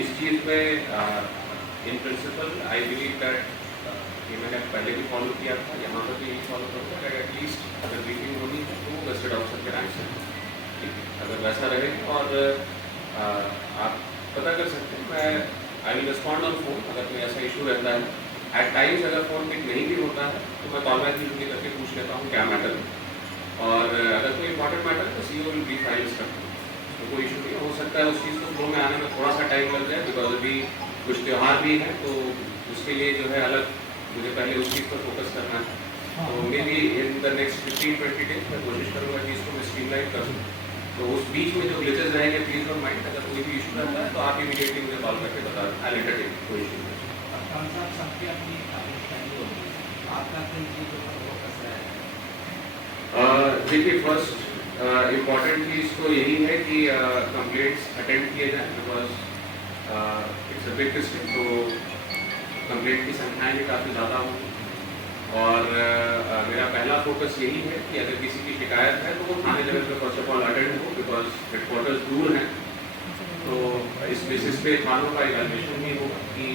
इस चीज़ में in principle I believe that ये मैंने पहले भी फॉलो किया था, यहाँ पर भी यही फॉलो करूँगा कि एटलीस्ट अगर ब्रीफिंग होनी है तो वो गस्टेड ऑफिसर के रैंक से, ठीक है, अगर वैसा रहे। और आप पता कर सकते हैं, मैं I will respond on phone अगर कोई ऐसा इशू रहता है। एट टाइम्स अगर फ़ोन पिक नहीं भी होता है तो मैं कॉल बैक भी करके पूछ लेता हूँ क्या मैटर है, और अगर कोई इंपॉर्टेंट मैटर है तो CEO विल ब्रीफ फाइल्स करता हूँ, तो कोई इशू नहीं। हो सकता है उस चीज़ को फ्लो में आने में थोड़ा सा टाइम लग जाए, बिकॉज अभी कुछ त्यौहार भी हैं, तो उसके लिए जो है अलग मुझे पहले उस चीज़ पर फोकस करना है। तो may be in the next 15-20 days मैं कोशिश करूँगा कि इसको मैं स्ट्रीमलाइन कर दूँ। तो उस बीच में जो ग्लिचेस रहेंगे प्लीज डोंट माइंड, अगर कोई भी इशू रहता है तो आप इमीडिएटली मुझे कॉल करके बता दें, आई विल एंटरटेन, कोई इशू नहीं। देखिए फर्स्ट इम्पॉर्टेंट चीज़ तो यही है कि कंप्लेंट्स अटेंड किए जाएँ, because it's a big district, तो कंप्लेंट की संख्याएँ भी काफ़ी ज़्यादा होंगी। और मेरा पहला फोकस यही है कि अगर किसी की शिकायत है तो वो थाने लेवल पर फर्स्ट ऑफ ऑल अटेंड हो, बिकॉज हेडक्वार्टर्स दूर हैं। तो इस बेसिस पे थानों का इवैल्यूएशन भी होगा कि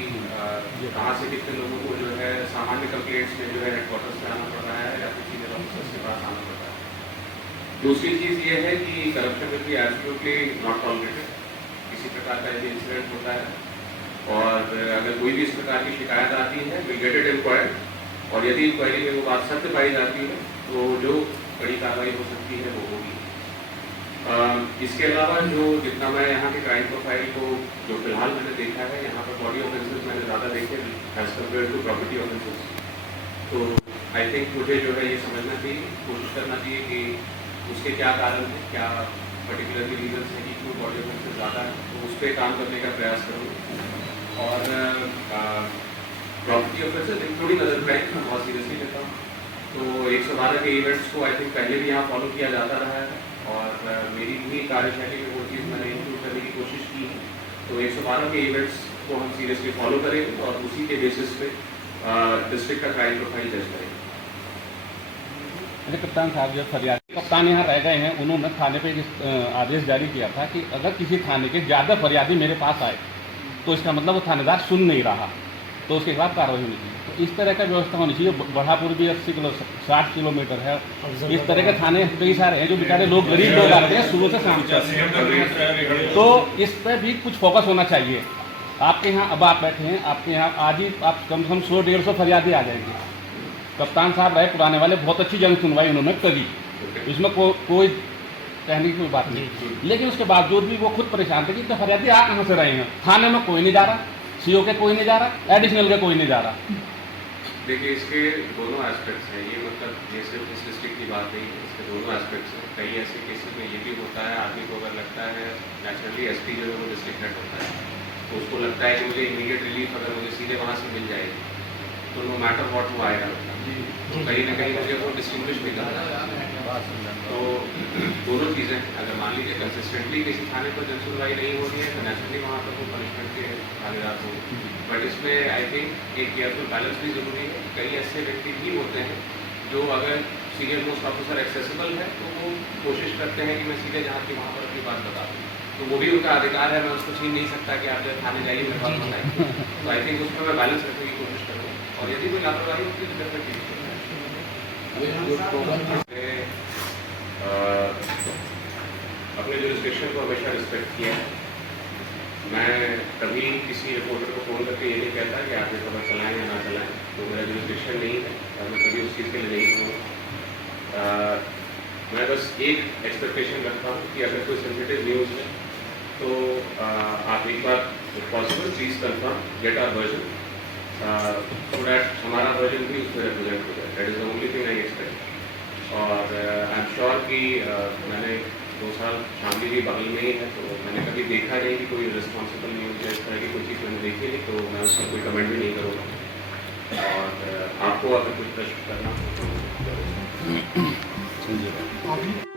कहाँ से कितने लोगों को जो है सामान्य कंप्लेंट्स में जो है हेडक्वार्टर्स पे आना पड़ रहा है या फिर सीनियर ऑफिसर्स के पास आना पड़ रहा है। दूसरी चीज़ ये है कि corruption will be absolutely not tolerated. किसी प्रकार का यदि इंसिडेंट होता है और अगर कोई भी इस प्रकार की शिकायत आती है, विल गेट इट इंक्वायर्ड, और यदि इंक्वायरी में वो बात सत्य पाई जाती है तो जो बड़ी कार्रवाई हो सकती है वो होगी। इसके अलावा जो जितना मैं यहाँ के क्राइम प्रोफाइल को जो फिलहाल मैंने देखा है, यहाँ पर बॉडी ऑफेंसेस मैंने ज़्यादा देखे as compare to property offences. तो आई थिंक मुझे जो है ये समझना चाहिए, कोशिश करना चाहिए कि उसके क्या कारण हैं, क्या पर्टिकुलरली रीजन्स हैं कि क्यों बॉडी ऑफेंसेस ज़्यादा है, तो उस पर काम करने का प्रयास करूँगा। और property offences including other crime मैं बहुत सीरियसली लेता हूँ। तो 112 के इवेंट्स को आई थिंक पहले भी यहाँ फॉलो किया जाता रहा है, और मेरी भी कार्यशैली में वो चीज़ मैंने इंक्लूड करने की कोशिश की है। तो 112 के इवेंट्स को हम सीरियसली फॉलो करेंगे और उसी के बेसिस पे डिस्ट्रिक्ट का क्राइम प्रोफाइल जज करेंगे। कप्तान साहब, जब फरियादी कप्तान यहाँ रह गए हैं, उन्होंने थाने पे आदेश जारी किया था कि अगर किसी थाने के ज़्यादा फरियादी मेरे पास आए तो इसका मतलब वो थानेदार सुन नहीं रहा, तो उसके खिलाफ कार्रवाई होनी चाहिए। तो इस तरह का व्यवस्था होनी चाहिए। बढ़ापुर भी 60 किलोमीटर है, इस तरह के थाने कई सारे हैं जो बेचारे लोग, गरीब लोग आते हैं सुबह से शाम तक, तो इस पर भी कुछ फोकस होना चाहिए। आपके यहाँ अब आप बैठे हैं, आपके यहाँ आज ही आप कम से कम 100-150 फरियादी आ जाएंगे। कप्तान साहब रहे पुराने वाले, बहुत अच्छी जन सुनवाई उन्होंने करी, इसमें कोई कहने की कोई बात नहीं, लेकिन उसके बावजूद भी वो खुद परेशान थे कि इतने फरियादी आ कहाँ से रहे हैं। थाने में कोई नहीं जा रहा, CO के कोई नहीं जा रहा, एडिशनल के कोई नहीं जा रहा। देखिए इसके दोनों एस्पेक्ट्स हैं, ये मतलब ये सिर्फ इस डिस्ट्रिक्ट की बात नहीं है, इसके दोनों एस्पेक्ट्स हैं। कई ऐसे केसेस में ये भी होता है, आदमी को अगर लगता है, नेचुरली SP जो है वो डिस्ट्रिक्ट हेड होता है, तो उसको लगता है कि मुझे इमीडिएट रिलीफ अगर मुझे सीधे वहाँ से मिल जाएगी तो नो मैटर वॉट वो आएगा, तो कहीं ना कहीं मुझे वो डिस्टिंग्विश भी करना है। तो दोनों चीज़ें, अगर मान लीजिए कंसिस्टेंटली किसी थाने पर जन सुनवाई नहीं हो रही है तो नेचुरली वहाँ पर वो पनिशमेंट के थानेदार होंगे, बट इसमें आई थिंक एक केयरफुल बैलेंस भी जरूरी है। कई ऐसे व्यक्ति भी होते हैं जो अगर सीनियर मोस्ट ऑफिसर एक्सेसिबल है तो वो कोशिश करते हैं कि मैं सीधे जहाँ की वहाँ पर अपनी बात बता दूँ, तो वो भी उनका अधिकार है, मैं उसको छीन नहीं सकता कि आप जब थाने जाइए मेरे बात बताएंगे। तो आई थिंक उसमें मैं बैलेंस रखने की कोशिश करूँगा, और यदि कोई लापरवाही होती है तो डेफिनेटली अपने जुरिस्डिक्शन को हमेशा रिस्पेक्ट किया है। मैं कभी किसी रिपोर्टर को फ़ोन करके ये नहीं कहता कि आप ये खबर चलाएं या ना चलाएं, तो मेरा जुरिस्डिक्शन नहीं है और मैं कभी उस चीज़ के लिए नहीं कहूँगा। मैं बस एक एक्सपेक्टेशन रखता हूँ कि अगर कोई सेंसिटिव न्यूज़ है तो आप एक बार if possible please confirm get our version, so that हमारा वर्जन भी उसमें रिप्रेजेंट हो जाए। That is the only thing I expect. और आई एम श्योर कि मैंने 2 साल शामली भी बगल में ही है, तो मैंने कभी देखा नहीं कि कोई रिस्पॉन्सिबल न्यूज़ या इस तरह की कोई चीज़ मैंने देखी नहीं, तो मैं उसका कोई कमेंट भी नहीं करूँगा। और आपको अगर कुछ प्रश्न करना हो तो